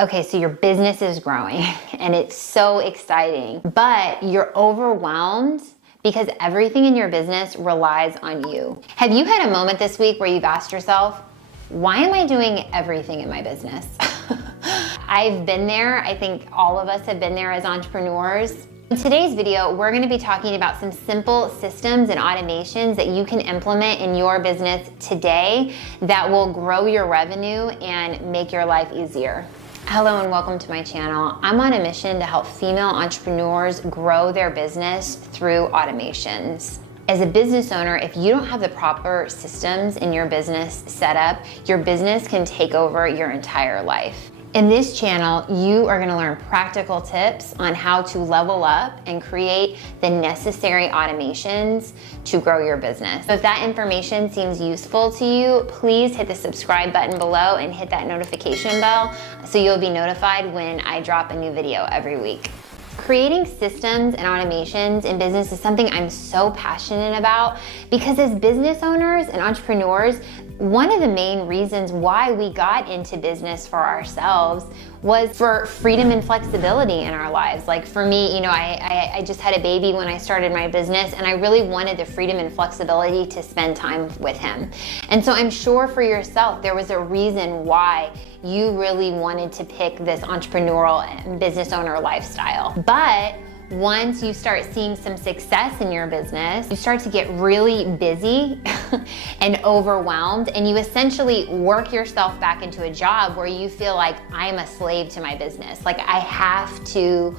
Okay, so your business is growing and it's so exciting, but you're overwhelmed because everything in your business relies on you. Have you had a moment this week where you've asked yourself, why am I doing everything in my business? I've been there. I think all of us have been there as entrepreneurs. In today's video, we're going to be talking about some simple systems and automations that you can implement in your business today that will grow your revenue and make your life easier. Hello and welcome to my channel. I'm on a mission to help female entrepreneurs grow their business through automations. As a business owner, if you don't have the proper systems in your business set up, your business can take over your entire life. In this channel, you are going to learn practical tips on how to level up and create the necessary automations to grow your business. So if that information seems useful to you, please hit the subscribe button below and hit that notification bell so you'll be notified when I drop a new video every week. Creating systems and automations in business is something I'm so passionate about because as business owners and entrepreneurs, one of the main reasons why we got into business for ourselves was for freedom and flexibility in our lives. Like for me, I just had a baby when I started my business and I really wanted the freedom and flexibility to spend time with him. And so I'm sure for yourself, there was a reason why you really wanted to pick this entrepreneurial and business owner lifestyle. But once you start seeing some success in your business, you start to get really busy and overwhelmed, and you essentially work yourself back into a job where you feel like I'm a slave to my business. Like I have to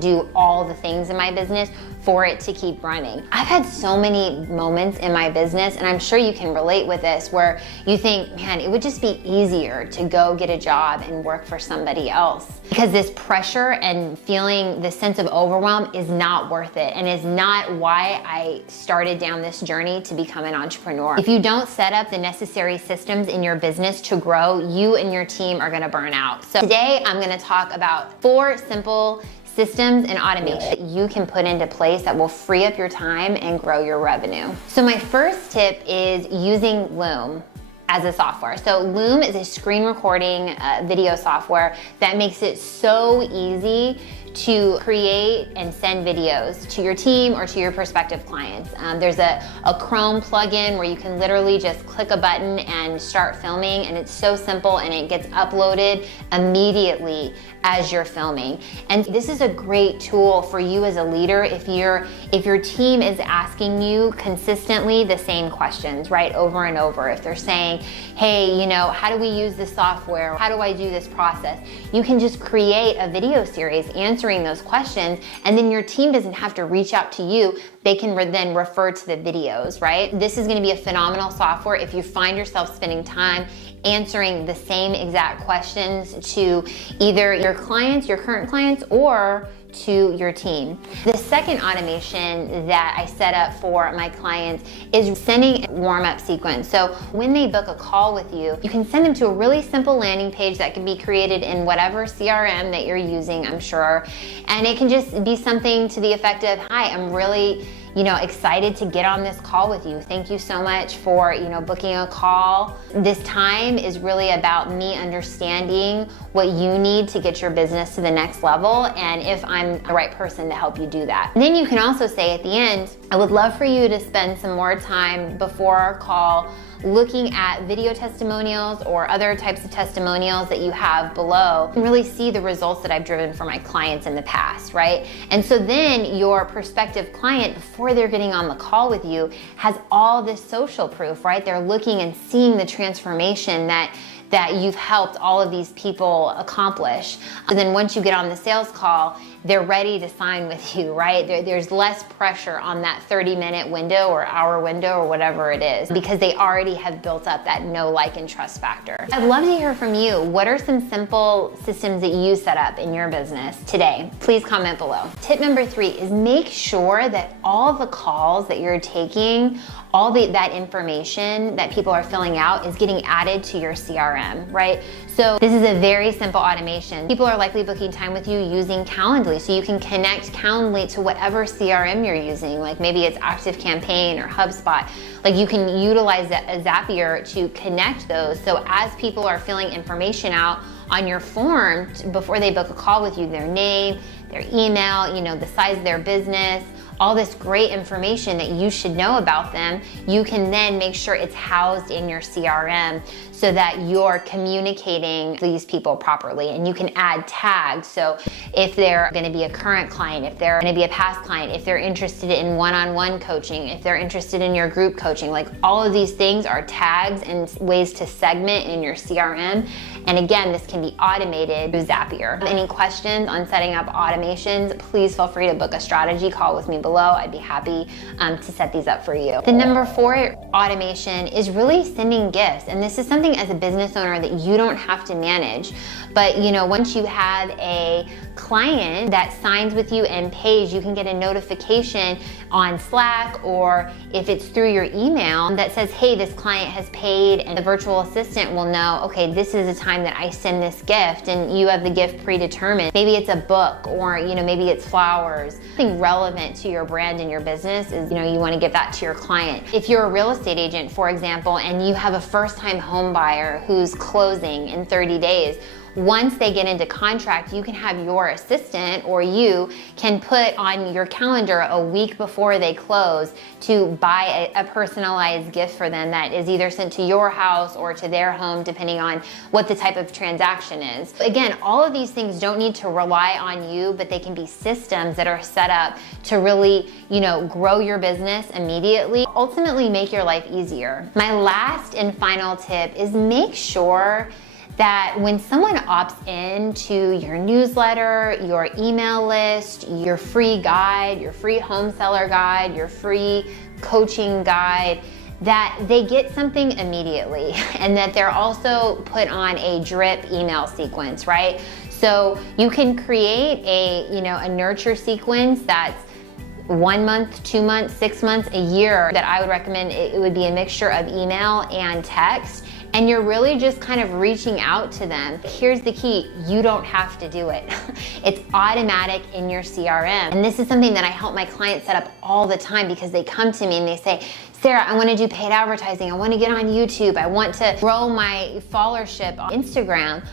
do all the things in my business for it to keep running. I've had so many moments in my business, and I'm sure you can relate with this, where you think, man, it would just be easier to go get a job and work for somebody else. Because this pressure and feeling this sense of overwhelm is not worth it and is not why I started down this journey to become an entrepreneur. If you don't set up the necessary systems in your business to grow, you and your team are gonna burn out. So today I'm gonna talk about 4 simple systems and automation that you can put into place that will free up your time and grow your revenue. So my first tip is using Loom as a software. So Loom is a screen recording video software that makes it so easy to create and send videos to your team or to your prospective clients. There's a Chrome plugin where you can literally just click a button and start filming, and it's so simple and it gets uploaded immediately as you're filming. And this is a great tool for you as a leader if your team is asking you consistently the same questions, right, over and over. If they're saying, hey, how do we use this software? How do I do this process? You can just create a video series answering those questions, and then your team doesn't have to reach out to you. They can then refer to the videos, right? This is going to be a phenomenal software if you find yourself spending time answering the same exact questions to either your clients, your current clients, or to your team. The second automation that I set up for my clients is sending a warm-up sequence. So when they book a call with you, you can send them to a really simple landing page that can be created in whatever CRM that you're using, I'm sure. And it can just be something to the effect of, hi, I'm really excited to get on this call with you. Thank you so much for, booking a call. This time is really about me understanding what you need to get your business to the next level and if I'm the right person to help you do that. And then you can also say at the end, I would love for you to spend some more time before our call looking at video testimonials or other types of testimonials that you have below and really see the results that I've driven for my clients in the past, right? And so then your prospective client, before they're getting on the call with you, has all this social proof, right? They're looking and seeing the transformation that you've helped all of these people accomplish. And then once you get on the sales call, they're ready to sign with you, right? There's less pressure on that 30-minute window or hour window or whatever it is because they already have built up that know, like, and trust factor. I'd love to hear from you. What are some simple systems that you set up in your business today? Please comment below. Tip number 3 is make sure that all the calls that you're taking, all that information that people are filling out is getting added to your CRM, right? So this is a very simple automation. People are likely booking time with you using Calendly, so you can connect Calendly to whatever CRM you're using, like maybe it's ActiveCampaign or HubSpot. Like you can utilize a Zapier to connect those, so as people are filling information out on your form before they book a call with you, their name, their email, the size of their business, all this great information that you should know about them. You can then make sure it's housed in your CRM so that you're communicating these people properly. And you can add tags. So if they're going to be a current client, if they're going to be a past client, if they're interested in one-on-one coaching, if they're interested in your group coaching, like all of these things are tags and ways to segment in your CRM. And again, this can be automated through Zapier. Any questions on setting up automations, please feel free to book a strategy call with me below. I'd be happy to set these up for you. The number 4 automation is really sending gifts. And this is something as a business owner that you don't have to manage. But once you have a client that signs with you and pays, you can get a notification on Slack, or if it's through your email, that says, hey, this client has paid, and the virtual assistant will know, okay, this is the time that I send this gift, and you have the gift predetermined. Maybe it's a book, or maybe it's flowers. Something relevant to your brand and your business is, you want to give that to your client. If you're a real estate agent, for example, and you have a first-time home buyer who's closing in 30 days, once they get into contract, you can have your assistant, or you can put on your calendar a week before they close to buy a personalized gift for them that is either sent to your house or to their home, depending on what the type of transaction is. Again, all of these things don't need to rely on you, but they can be systems that are set up to really, grow your business immediately, ultimately make your life easier. My last and final tip is make sure that when someone opts into your newsletter, your email list, your free guide, your free home seller guide, your free coaching guide, that they get something immediately, and that they're also put on a drip email sequence, right? So you can create a nurture sequence that's 1 month, 2 months, 6 months, a year, that I would recommend. It would be a mixture of email and text. And you're really just kind of reaching out to them. Here's the key, you don't have to do it. It's automatic in your CRM. And this is something that I help my clients set up all the time, because they come to me and they say, Sarah, I want to do paid advertising. I want to get on YouTube. I want to grow my followership on Instagram,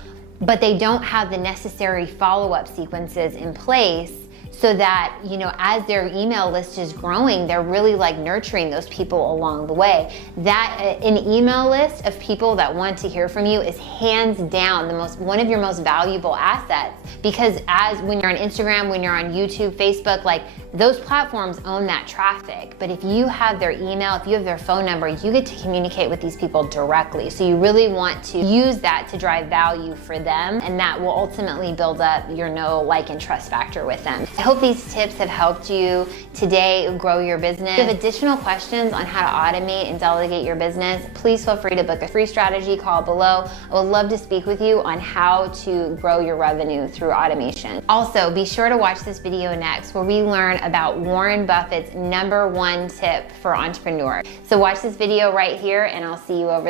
but they don't have the necessary follow-up sequences in place, so that, as their email list is growing, they're really nurturing those people along the way. That an email list of people that want to hear from you is hands down one of your most valuable assets, because when you're on Instagram, when you're on YouTube, Facebook, those platforms own that traffic. But if you have their email, if you have their phone number, you get to communicate with these people directly. So you really want to use that to drive value for them, and that will ultimately build up your know, like, and trust factor with them. I hope these tips have helped you today grow your business. If you have additional questions on how to automate and delegate your business, please feel free to book a free strategy call below. I would love to speak with you on how to grow your revenue through automation. Also, be sure to watch this video next, where we learn about Warren Buffett's #1 tip for entrepreneurs. So watch this video right here, and I'll see you over there.